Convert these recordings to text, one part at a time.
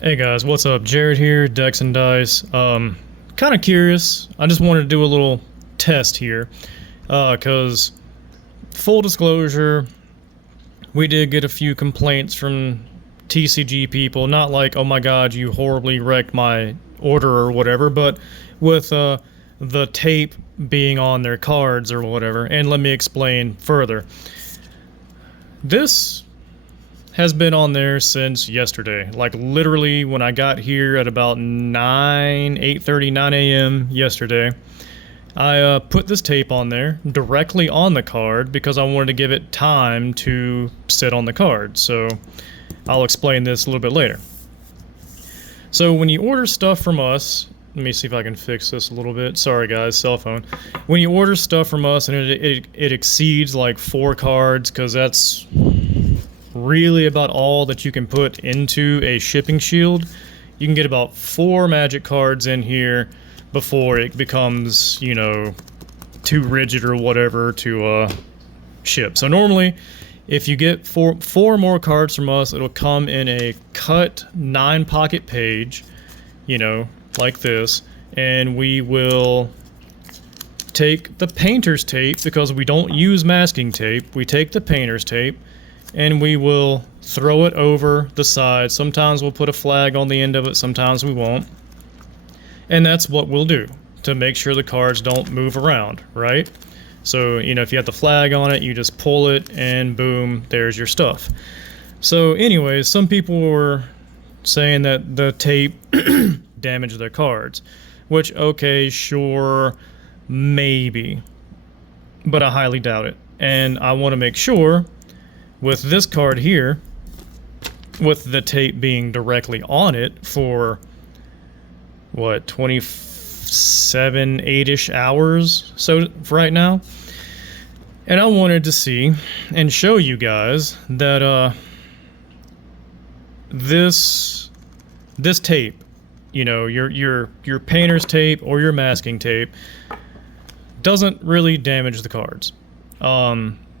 Hey guys, what's up? Jared here, Dex and Dice. Kind of curious. I just wanted to do a little test here, cause full disclosure, we did get a few complaints from TCG people. Not like, oh my god, you horribly wrecked my order or whatever, but with the tape being on their cards or whatever. And let me explain further. This has been on there since yesterday. Like literally when I got here at about 8:30, 9 a.m. yesterday, I put this tape on there directly on the card because I wanted to give it time to sit on the card. So I'll explain this a little bit later. So when you order stuff from us, let me see if I can fix this a little bit. Sorry guys, cell phone. When you order stuff from us and it exceeds like 4 cards, because that's really about all that you can put into a shipping shield. You can get about 4 magic cards in here before it becomes, you know, too rigid or whatever to ship. So normally, if you get four more cards from us, it'll come in a cut 9-pocket page, you know, like this, and we will take the painter's tape, because we don't use masking tape. We take the painter's tape and we will throw it over the side. Sometimes we'll put a flag on the end of it, sometimes we won't. And that's what we'll do to make sure the cards don't move around, right? So, you know, if you have the flag on it, you just pull it and boom, there's your stuff. So anyways, some people were saying that the tape damaged their cards, which, okay, sure, maybe, but I highly doubt it. And I want to make sure with this card here, with the tape being directly on it for, what, 27, 8-ish hours so for right now. And I wanted to see and show you guys that this tape, you know, your painter's tape or your masking tape, doesn't really damage the cards.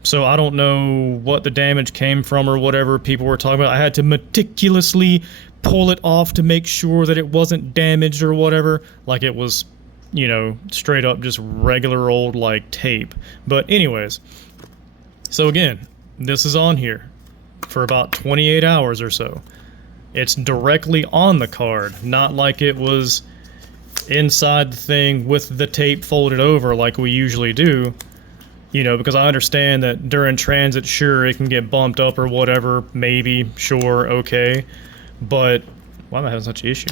So I don't know what the damage came from or whatever people were talking about. I had to meticulously pull it off to make sure that it wasn't damaged or whatever. Like it was, you know, straight up just regular old like tape. But anyways, so again, this is on here for about 28 hours or so. It's directly on the card, not like it was inside the thing with the tape folded over like we usually do. You know, because I understand that during transit, sure, it can get bumped up or whatever, maybe, sure, okay, but why am I having such an issue?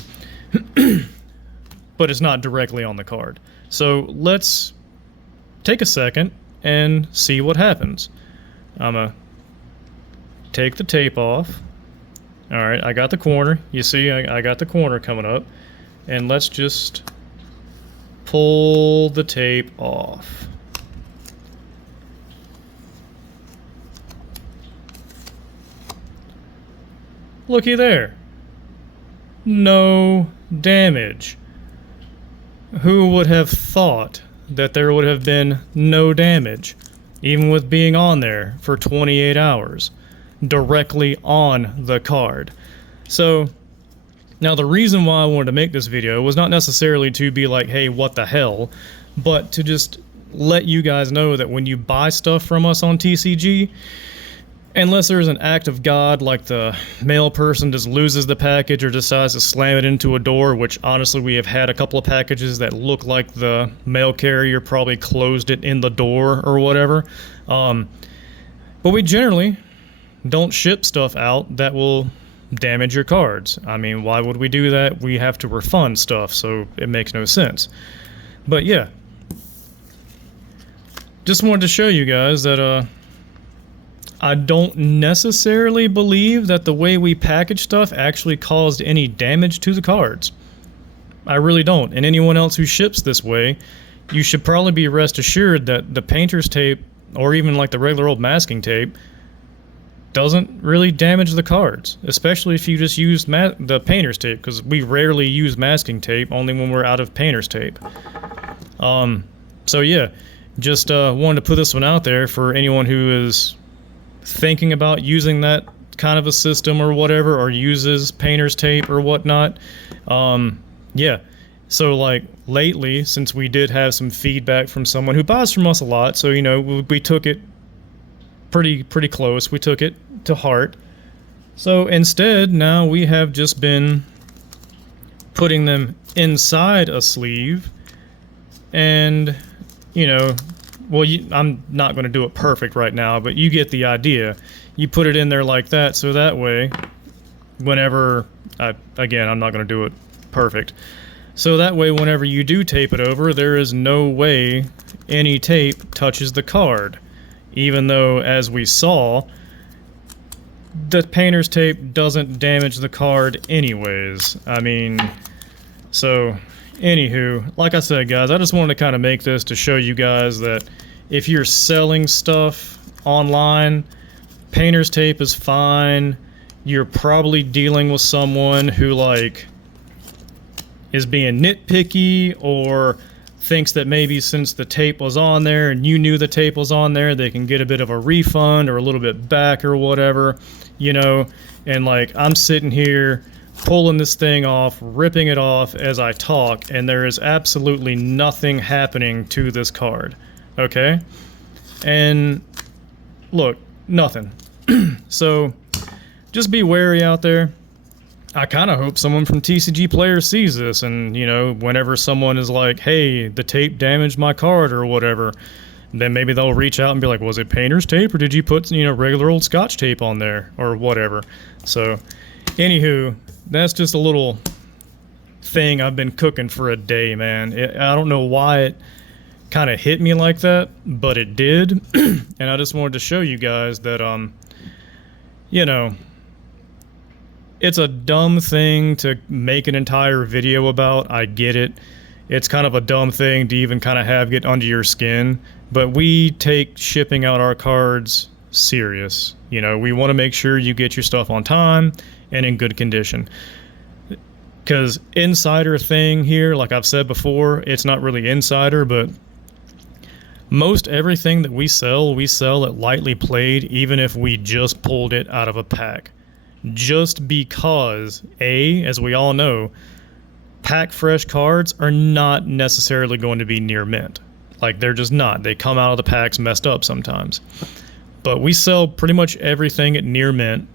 But it's not directly on the card. So let's take a second and see what happens. I'm gonna take the tape off. Alright, I got the corner. You see, I got the corner coming up. And let's just pull the tape off. Looky there. No damage. Who would have thought that there would have been no damage, even with being on there for 28 hours, directly on the card? So, now the reason why I wanted to make this video was not necessarily to be like, hey, what the hell, but to just let you guys know that when you buy stuff from us on TCG, unless there's an act of God, like the mail person just loses the package or decides to slam it into a door, which honestly we have had a couple of packages that look like the mail carrier probably closed it in the door or whatever. But we generally don't ship stuff out that will damage your cards. I mean, why would we do that? We have to refund stuff, so it makes no sense. But yeah, just wanted to show you guys that I don't necessarily believe that the way we package stuff actually caused any damage to the cards. I really don't. And anyone else who ships this way, you should probably be rest assured that the painter's tape, or even like the regular old masking tape, doesn't really damage the cards, especially if you just use the painter's tape, because we rarely use masking tape, only when we're out of painter's tape. So yeah, just wanted to put this one out there for anyone who is thinking about using that kind of a system or whatever, or uses painter's tape or whatnot. Yeah. So like lately, since we did have some feedback from someone who buys from us a lot, so you know we took it pretty close. We took it to heart. So instead, now we have just been putting them inside a sleeve, and you know, well, I'm not going to do it perfect right now, but you get the idea. You put it in there like that, so that way, whenever again, I'm not going to do it perfect. So that way, whenever you do tape it over, there is no way any tape touches the card. Even though, as we saw, the painter's tape doesn't damage the card anyways. I mean, so, anywho, like I said, guys, I just wanted to kind of make this to show you guys that if you're selling stuff online, painter's tape is fine. You're probably dealing with someone who, like, is being nitpicky, or thinks that maybe since the tape was on there and you knew the tape was on there, they can get a bit of a refund or a little bit back or whatever, you know. And like, I'm sitting here pulling this thing off, ripping it off as I talk, and there is absolutely nothing happening to this card, okay? And look, nothing. So just be wary out there. I kind of hope someone from TCG Player sees this, and, you know, whenever someone is like, hey, the tape damaged my card or whatever, then maybe they'll reach out and be like, was it painter's tape, or did you put, you know, regular old scotch tape on there or whatever? So, anywho, that's just a little thing I've been cooking for a day, man. I don't know why it kind of hit me like that, but it did. And I just wanted to show you guys that, you know, it's a dumb thing to make an entire video about. I get it. It's kind of a dumb thing to even kind of have get under your skin. But we take shipping out our cards serious. You know, we want to make sure you get your stuff on time and in good condition. Because insider thing here, like I've said before, it's not really insider, but most everything that we sell at lightly played, even if we just pulled it out of a pack. Just because, as we all know, pack fresh cards are not necessarily going to be near mint. Like, they're just not. They come out of the packs messed up sometimes. But we sell pretty much everything at near mint.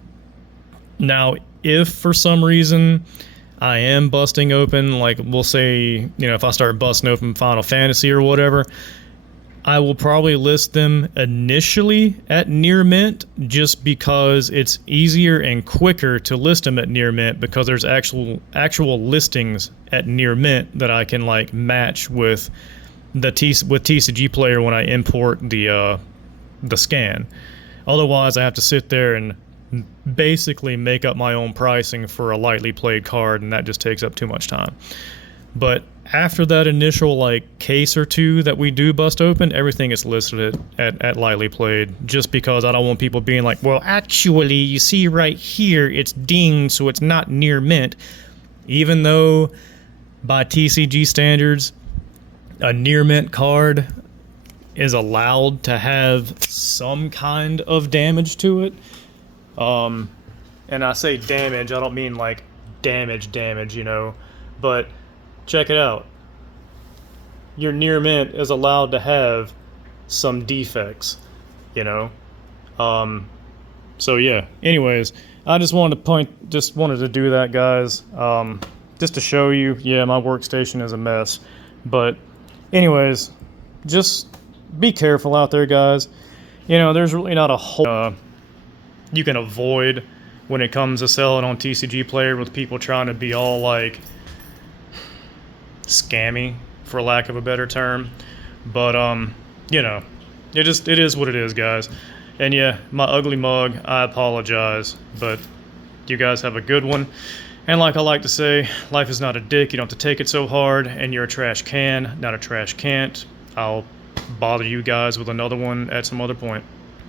Now, if for some reason I am busting open, like we'll say, you know, if I start busting open Final Fantasy or whatever, I will probably list them initially at near mint, just because it's easier and quicker to list them at near mint, because there's actual listings at near mint that I can like match with with TCG Player when I import the scan. Otherwise, I have to sit there and basically make up my own pricing for a lightly played card, and that just takes up too much time. But after that initial like case or two that we do bust open, everything is listed at lightly played, just because I don't want people being like, well, actually, you see right here, it's dinged, so it's not near mint. Even though by TCG standards, a near mint card is allowed to have some kind of damage to it. And I say damage, I don't mean like damage, you know, but check it out. Your near mint is allowed to have some defects, you know. So yeah. Anyways, I just wanted to do that, guys. Just to show you, yeah, my workstation is a mess. But anyways, just be careful out there, guys. You know, there's really not a whole you can avoid when it comes to selling on TCG Player with people trying to be all like scammy, for lack of a better term. But you know, it is what it is, guys. And yeah, my ugly mug, I apologize, but you guys have a good one. And like I like to say, life is not a dick. You don't have to take it so hard, and you're a trash can, not a trash can't. I'll bother you guys with another one at some other point.